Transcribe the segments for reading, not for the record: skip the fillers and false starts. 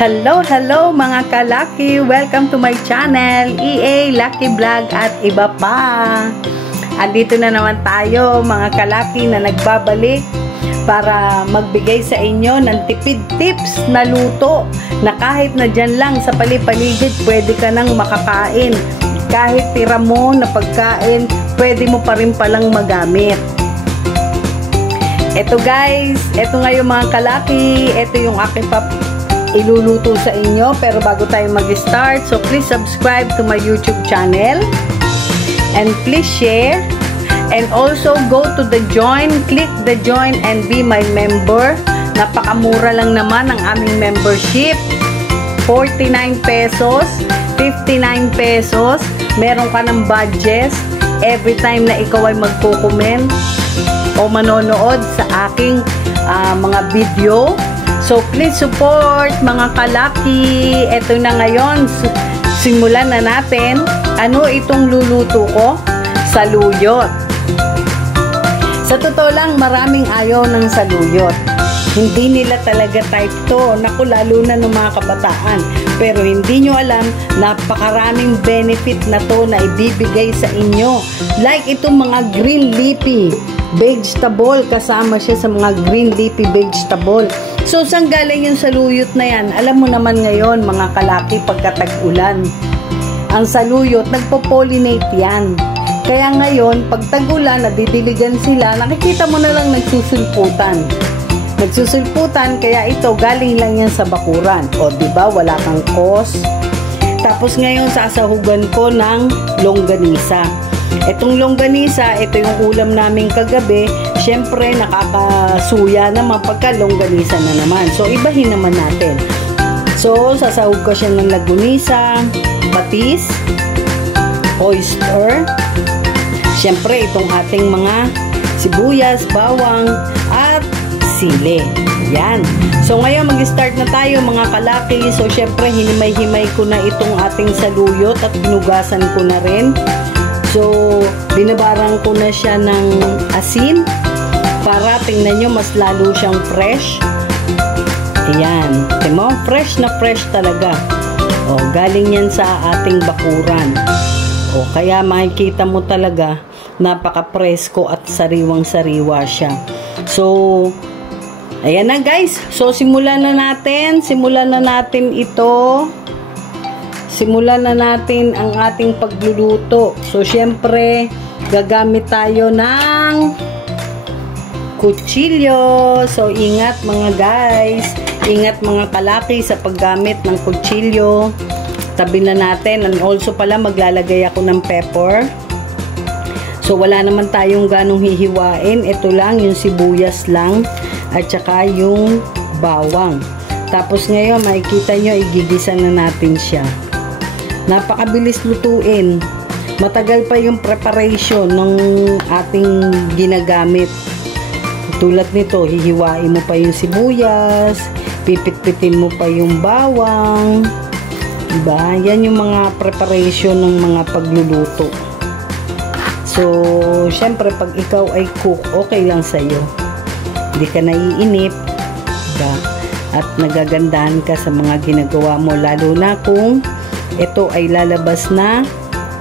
Hello mga kalaki! Welcome to my channel, EA Lucky Vlog at iba pa. Andito na naman tayo mga kalaki na nagbabalik para magbigay sa inyo ng tipid tips na luto na kahit na dyan lang sa palipaligid pwede ka nang makakain. Kahit tira mo na pagkain, pwede mo pa rin palang magamit. Eto guys, eto ngayon mga kalaki, eto yung aking iluluto sa inyo. Pero bago tayo mag-start, so please subscribe to my YouTube channel and please share, and also go to the join, click the join and be my member. Napakamura lang naman ang aming membership, 49 pesos, 59 pesos. Meron ka ng budget every time na ikaw ay magko-comment o manonood sa aking mga video. So, please support mga kalaki. Ito na ngayon. Simulan na natin. Ano itong luluto ko? Saluyot. Sa totoo lang, maraming ayaw ng saluyot. Hindi nila talaga type to. Naku, lalo na ng mga kabataan. Pero hindi nyo alam, napakaraming benefit na to na ibibigay sa inyo. Like itong mga green leafy vegetable. Kasama siya sa mga green leafy vegetable. So, saan galing yung saluyot na yan? Alam mo naman ngayon, mga kalaki, pagkatag-ulan, ang saluyot, nagpo-pollinate yan. Kaya ngayon, pag tag-ulan, nadidiligan sila, nakikita mo na lang nagsusulputan. Nagsusulputan, kaya ito, galing lang yan sa bakuran. O, diba, wala kang cost. Tapos ngayon, sasahugan ko ng longganisa. Itong longganisa, ito yung ulam namin kagabi. Siyempre, nakakasuya naman pagka longganisa na naman. So, ibahin naman natin. So, sasahog ko siya ng lagunisa, patis, oyster. Siyempre, itong ating mga sibuyas, bawang, at sili. Yan. So, ngayon, mag-start na tayo mga kalaki. So, siyempre, hinimay-himay ko na itong ating saluyot at pinugasan ko na rin. So, binabarang ko na siya ng asin para tingnan nyo mas lalo siyang fresh. Ayan. Tingnan mo, fresh na fresh talaga. O, galing yan sa ating bakuran. O, kaya makikita mo talaga napaka-presko at sariwang-sariwa siya. So, ayan na guys. So, simulan na natin. Simulan na natin ito. Simulan na natin ang ating pagluluto. So, syempre, gagamit tayo ng kutsilyo. So, ingat mga guys. Ingat mga kalaki sa paggamit ng kutsilyo. Tabi na natin. And also pala, maglalagay ako ng pepper. So, wala naman tayong ganong hihiwain. Ito lang, yung sibuyas lang. At saka yung bawang. Tapos ngayon, makikita nyo, igigisa na natin siya. Napakabilis lutuin. Matagal pa yung preparation ng ating ginagamit. Tulad nito, hihiwain mo pa yung sibuyas, pipit-pitin mo pa yung bawang. Diba? Yan yung mga preparation ng mga pagluluto. So, syempre, pag ikaw ay cook, okay lang sa'yo. Hindi ka naiinip. Diba? At nagagandahan ka sa mga ginagawa mo, lalo na kung ito ay lalabas na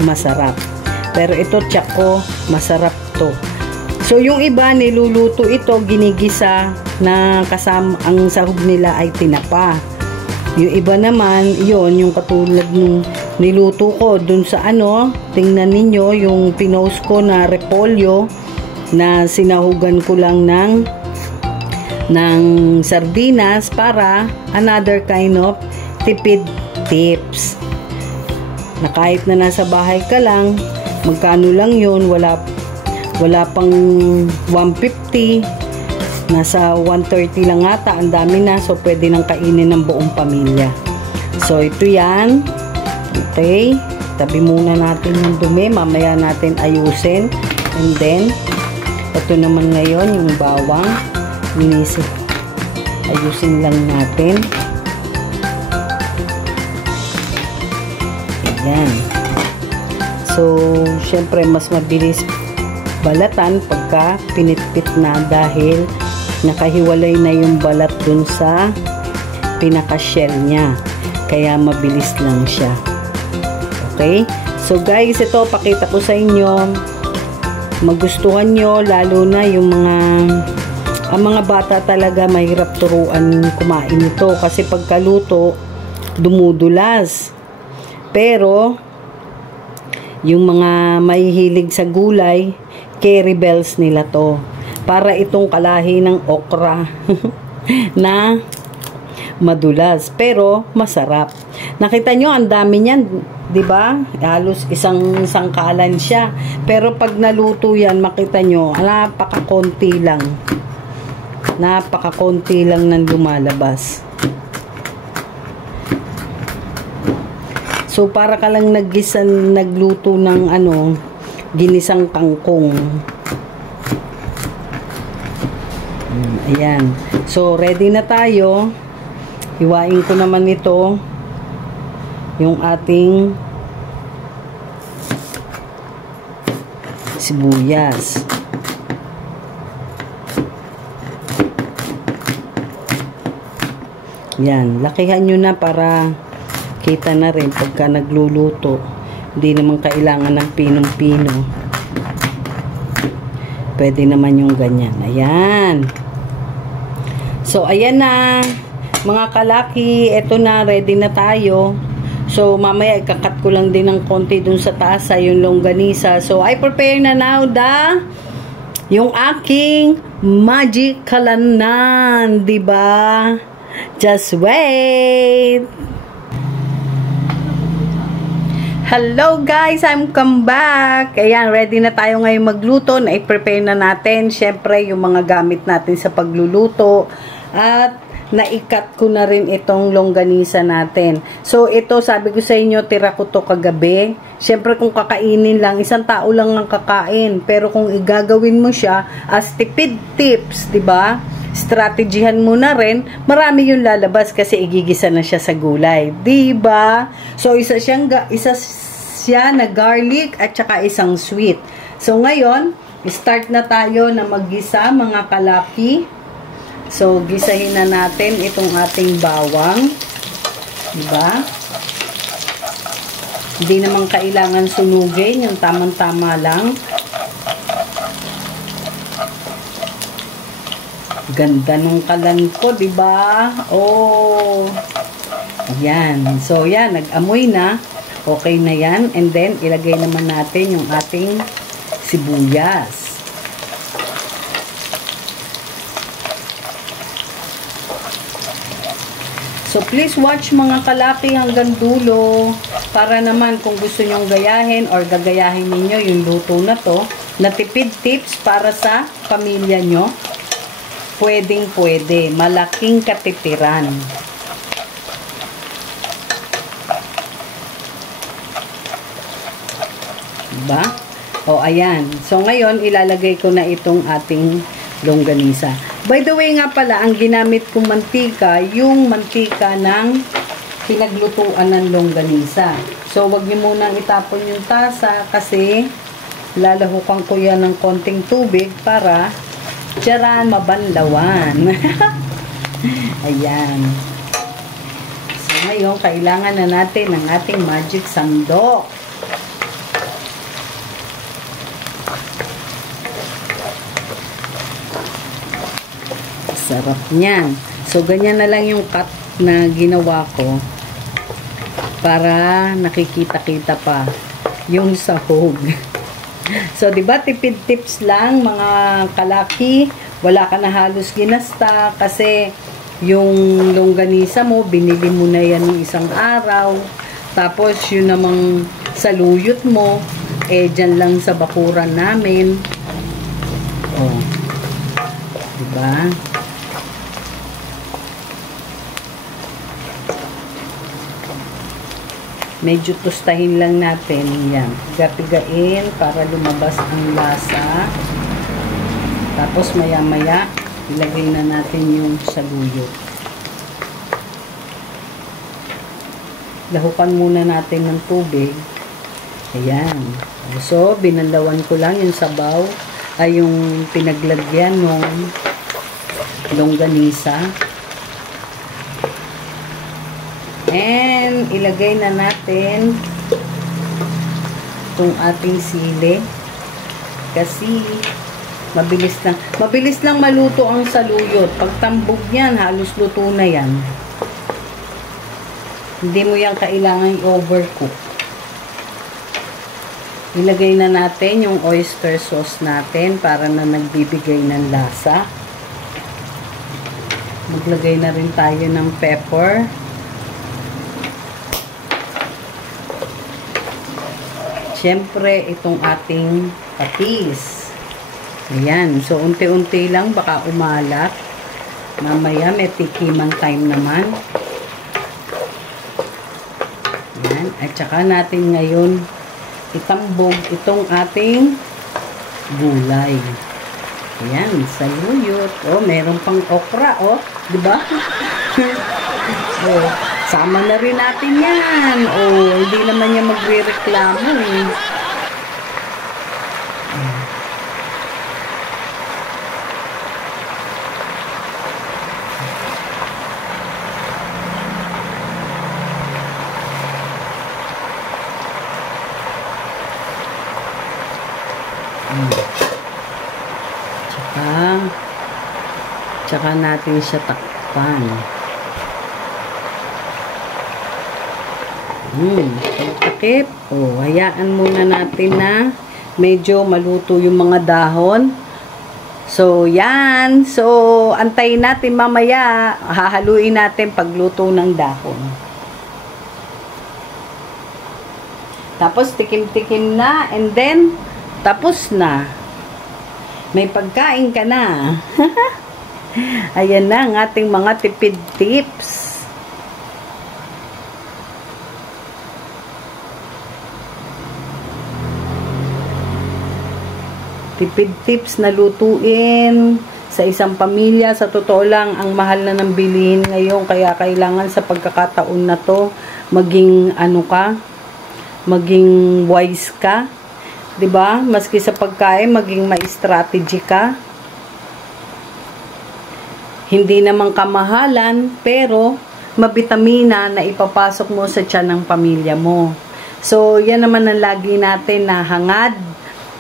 masarap. Pero ito, tsak ko, masarap to. So, yung iba, niluluto ito, ginigisa na kasama, ang sahog nila ay tinapa. Yung iba naman, yon yung katulad nung niluto ko dun sa ano, tingnan ninyo, yung pinost ko na repolyo na sinahugan ko lang ng sardinas para another kind of tipid tips. Na kahit na nasa bahay ka lang, magkano lang yun, wala pang 150, nasa 130 lang ata, ang dami na, so pwede nang kainin ng buong pamilya. So ito yan. Okay, tabi muna natin yung dumi, mamaya natin ayusin. And then ito naman ngayon yung bawang, ayusin lang natin. Yan. So, syempre, mas mabilis balatan pagka pinitpit na dahil nakahiwalay na yung balat dun sa pinaka-shell niya. Kaya mabilis lang siya. Okay? So guys, ito pakita ko sa inyo. Magustuhan nyo, lalo na yung ang mga bata talaga mahirap turuan kumain ito kasi pagkaluto dumudulas. Pero yung mga mahihilig sa gulay, carry bells nila to. Para itong kalahi ng okra na madulas pero masarap. Nakita nyo ang dami niyan, 'di ba? Halos isang sangkalan siya. Pero pag naluto 'yan, makita nyo, napakakonti lang. Napakakonti lang nang lumalabas. So para ka lang nagluto ng ginisang kangkong. Ayan. So ready na tayo. Hiwain ko naman ito yung ating sibuyas. Yan, lakihan nyo na para kita na rin pagka nagluluto. Hindi naman kailangan ng pinong-pino. Pwede naman yung ganyan. Ayan. So, ayan na. Mga kalaki, eto na, ready na tayo. So, mamaya ikakat ko lang din ng konti dun sa taas yung longganisa. So, I prepare na now yung aking magic kalanan, diba? Just wait! Hello guys, I'm come back. Ayan, ready na tayo ngayon magluto. Na-prepare na natin, syempre, yung mga gamit natin sa pagluluto. At naikat ko na rin itong longganisa natin. So, ito, sabi ko sa inyo, tira ko to kagabi. Syempre, kung kakainin lang, isang tao lang ang kakain. Pero kung igagawin mo siya as tipid tips, diba? Strategihan mo na rin, marami yung lalabas kasi igigisa na siya sa gulay. Diba? So, isa siya na garlic at saka isang sweet. So, ngayon, start na tayo na maggisa, mga kalaki. So, gisahin na natin itong ating bawang. Diba? Hindi naman kailangan sunugin, yung tamang-tama lang. Ganda ng kalan ko, diba? Oh. Ayan. So, yan. Nag-amoy na. Okay na yan. And then, ilagay naman natin yung ating sibuyas. So, please watch mga kalaki hanggang dulo para naman kung gusto nyong gayahin or gagayahin ninyo yung luto na to, na tipid tips para sa pamilya nyo. Pwedeng-pwede. Malaking katitiran. Diba? O, ayan. So, ngayon, ilalagay ko na itong ating longganisa. By the way nga pala, ang ginamit kong mantika, yung mantika ng pinaglutuan ng longganisa. So, wag niyo munang itapon yung tasa kasi lalahukan ko yan ng konting tubig para tiyaran, mabanlawan. Ayan. So, ngayon, kailangan na natin ng ating magic sandok. Sarap niyan. So, ganyan na lang yung cut na ginawa ko para nakikita-kita pa yung sahog. So, diba, tipid tips lang, mga kalaki. Wala ka na halos ginasta kasi yung longganisa mo, binili mo na yan ng isang araw. Tapos, yun namang saluyot mo, dyan lang sa bakuran namin. Oh. Diba? Medyo tustahin lang natin. Yan. Piga-pigain para lumabas ang lasa. Tapos maya-maya, ilagay na natin yung saluyot. Lahukan muna natin ng tubig. Ayan. So, binandawan ko lang yung sabaw, ay yung pinaglagyan ng longganisa. And ilagay na natin itong ating sili. Kasi mabilis lang maluto ang saluyot. Pag tambog niyan, halos luto na yan. Hindi mo yan kailangan i-overcook. Ilagay na natin yung oyster sauce natin para na nagbibigay ng lasa. Maglagay na rin tayo ng pepper. Siyempre, itong ating patis. Ayan. So, unti-unti lang baka umalat. Mamaya may tikiman time naman. Ayan. At saka natin ngayon itambog itong ating gulay. Ayan, saluyot. Oh, meron pang okra, oh. Diba? Oh, sama na rin natin yan. Oh, hindi naman niya magre-reklamo eh. Tsaka natin siya takpan. Takip. O, hayaan muna natin na medyo maluto yung mga dahon. So, yan. So, antayin natin mamaya. Hahaluin natin pagluto ng dahon. Tapos, tikim-tikim na. And then, tapos na. May pagkain ka na. Ayan na ang ating mga tipid tips. Tipid tips na lutuin sa isang pamilya. Sa totoo lang, ang mahal na ng bilihin ngayon. Kaya kailangan sa pagkakataon na to, maging ano ka, maging wise ka. 'Di ba? Maski sa pagkain, maging ma-strategy ka. Hindi naman kamahalan, pero mabitamina na ipapasok mo sa tiyan ng pamilya mo. So, yan naman ang lagi natin na hangad,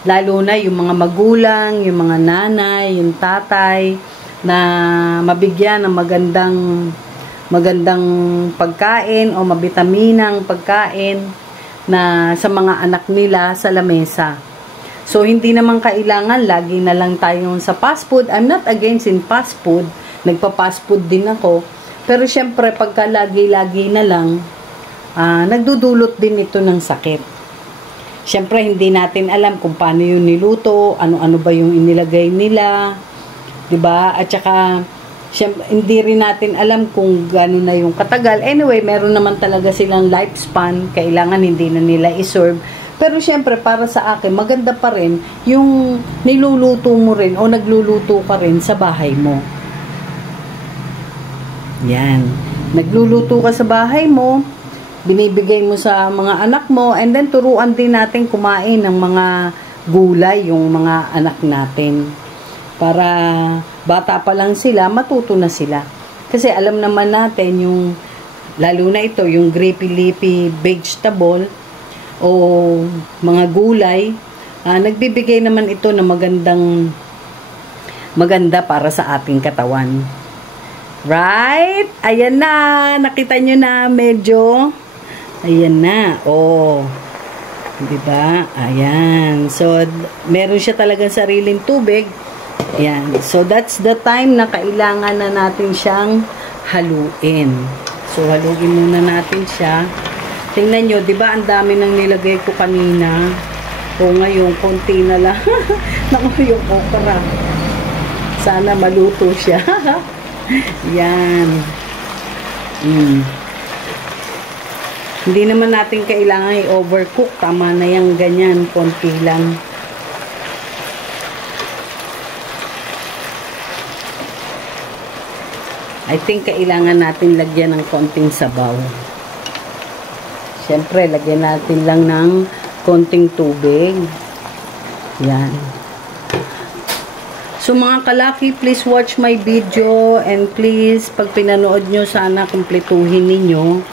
lalo na yung mga magulang, yung mga nanay, yung tatay, na mabigyan ng magandang pagkain o mabitaminang pagkain na sa mga anak nila sa lamesa. So, hindi naman kailangan lagi na lang tayo sa fast food. I'm not against in fast food. Nagpa-fast food din ako. Pero syempre, pagka lagi-lagi na lang, nagdudulot din ito ng sakit. Syempre, hindi natin alam kung paano yung niluto, ano-ano ba yung inilagay nila, 'di ba? At saka, syempre, hindi rin natin alam kung gano'n na yung katagal. Anyway, meron naman talaga silang lifespan, kailangan hindi na nila iserve. Pero syempre, para sa akin, maganda pa rin yung niluluto mo rin o nagluluto ka rin sa bahay mo. Yan. Nagluluto ka sa bahay mo, binibigay mo sa mga anak mo, and then turuan din natin kumain ng mga gulay, yung mga anak natin. Para bata pa lang sila, matuto na sila. Kasi alam naman natin yung, lalo na ito, yung grapey leafy vegetable o mga gulay, nagbibigay naman ito ng maganda para sa ating katawan. Right? Ayan na. Nakita nyo na medyo. Ayan na. Oh. Diba? Ayan. So, meron siya talagang sariling tubig. Ayan. So, that's the time na kailangan na natin siyang haluin. So, haluin muna natin siya. Tingnan nyo, diba ang dami nang nilagay ko kanina. O ngayon, konti na lang. Naku, yung okra. Sana maluto siya. Yan. Hindi naman natin kailangan i-overcook. Tama na yung ganyan. Konti lang. I think kailangan natin lagyan ng konting sabaw. Siyempre, lagyan natin lang ng konting tubig. Yan. So mga kalaki, please watch my video and please, pag pinanood nyo, sana kumpletuhin ninyo.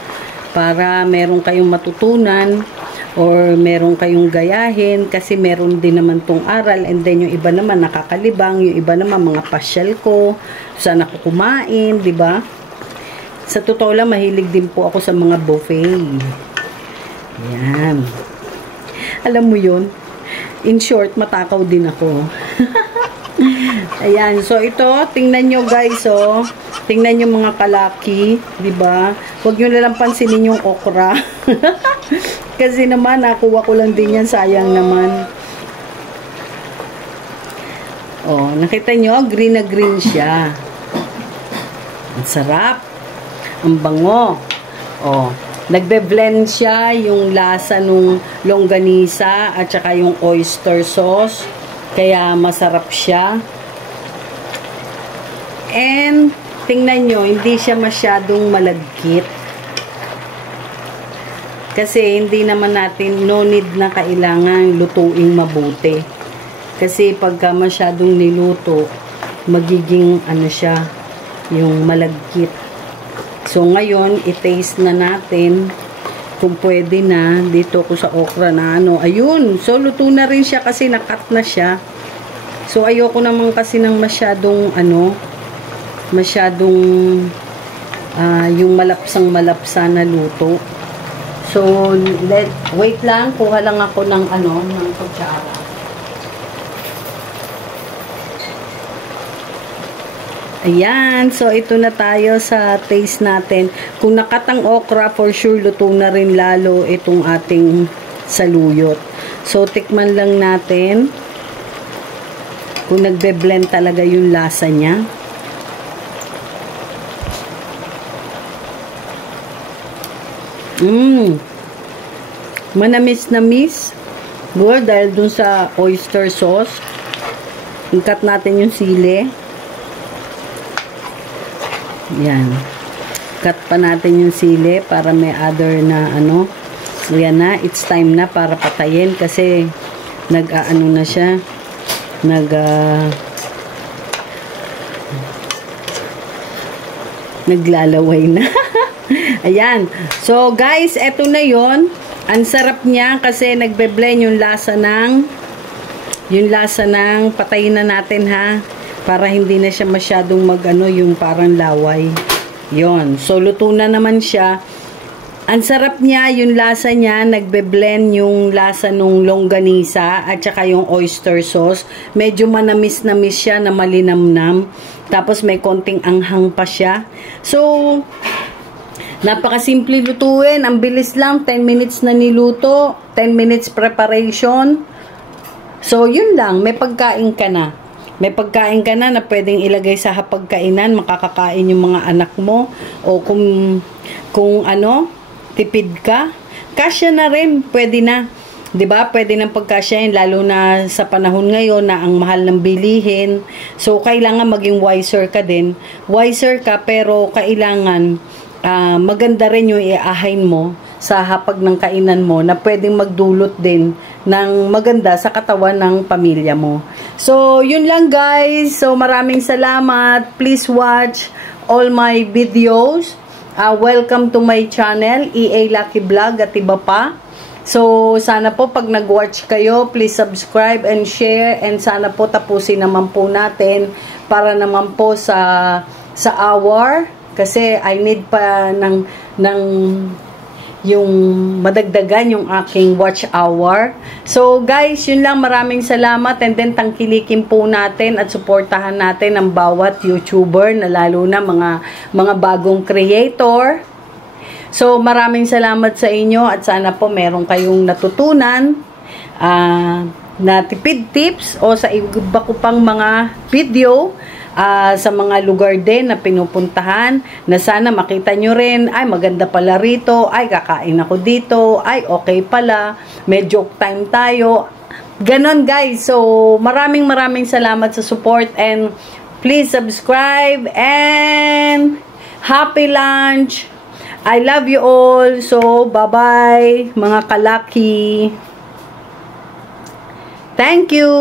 para meron kayong matutunan or meron kayong gayahin kasi meron din naman tong aral, and then yung iba naman nakakalibang, yung iba naman mga pasyal ko, saan ako kumain, di ba? Sa totoo lang, mahilig din po ako sa mga buffet. Yan. Alam mo yun? In short, matakaw din ako. Ayan. So, ito, tingnan nyo guys, oh. Tingnan nyo mga kalaki, di ba? Huwag nyo nalang pansinin yung okra. Kasi naman, nakuha ko lang din yan. Sayang naman. Oh, nakita nyo? Green na green siya. Ang sarap. Ang bango. Oh, nagbe-blend siya yung lasa nung longganisa at saka yung oyster sauce. Kaya masarap siya. And tingnan nyo, hindi siya masyadong malagkit. Kasi hindi naman natin, no need na kailangan lutuing mabuti. Kasi pagka masyadong niluto, magiging ano siya, yung malagkit. So ngayon, i-taste na natin kung pwede na dito ko sa okra na ano. Ayun, so luto na rin siya kasi nakat na siya. So ayoko naman kasi ng masyadong ano, masyadong yung malapsang-malapsa na luto. So, wait lang, kuha lang ako ng ano, ng kutsara. Ayan, so ito na tayo sa taste natin. Kung nakatang okra, for sure, luto na rin lalo itong ating saluyot. So, tikman lang natin kung nagbe-blend talaga yung lasa niya. Manamis-namis. Good, dahil dun sa oyster sauce. Ikat natin yung sili. Yan. Cut pa natin yung sili para may other na ano. Yan na, it's time na para patayin kasi nag-ano na siya. Naglalaway na. Ayan. So, guys, eto na yon. Ang sarap niya kasi nagbe-blend yung lasa ng patayin na natin ha. Para hindi na siya masyadong magano yung parang laway. Yon. So, luto na naman siya. Ang sarap niya, yung lasa niya, nagbe-blend yung lasa nung longganisa at saka yung oyster sauce. Medyo manamis-namis siya na malinamnam. Tapos may konting anghang pa siya. So, napakasimple lutuin. Ang bilis lang. 10 minutes na niluto. 10 minutes preparation. So, yun lang. May pagkain ka na. May pagkain ka na pwedeng ilagay sa hapagkainan. Makakakain yung mga anak mo. O kung ano, tipid ka. Kasya na rin. Pwede na. 'Di ba? Pwede nang pagkasyahin lalo na sa panahon ngayon na ang mahal ng bilihin. So, kailangan maging wiser ka din. Wiser ka pero kailangan maganda rin yung iahain mo sa hapag ng kainan mo na pwedeng magdulot din ng maganda sa katawan ng pamilya mo. So, yun lang guys. So, maraming salamat. Please watch all my videos. Welcome to my channel, EA Lucky Vlog at iba pa. So, sana po pag nag-watch kayo, please subscribe and share, and sana po tapusin naman po natin para naman po sa hour. Kasi I need pa ng yung madagdagan yung aking watch hour. So guys, yun lang. Maraming salamat, and then tangkilikin po natin at suportahan natin ang bawat YouTuber na lalo na mga bagong creator. So maraming salamat sa inyo at sana po meron kayong natutunan na tipid tips o sa iba ko pang mga video sa mga lugar din na pinupuntahan na sana makita nyo rin, ay maganda pala rito, ay kakain ako dito, ay okay pala, may joke time tayo. Ganon guys. So maraming salamat sa support, and please subscribe and happy lunch. I love you all. So bye-bye mga kalaki. Thank you.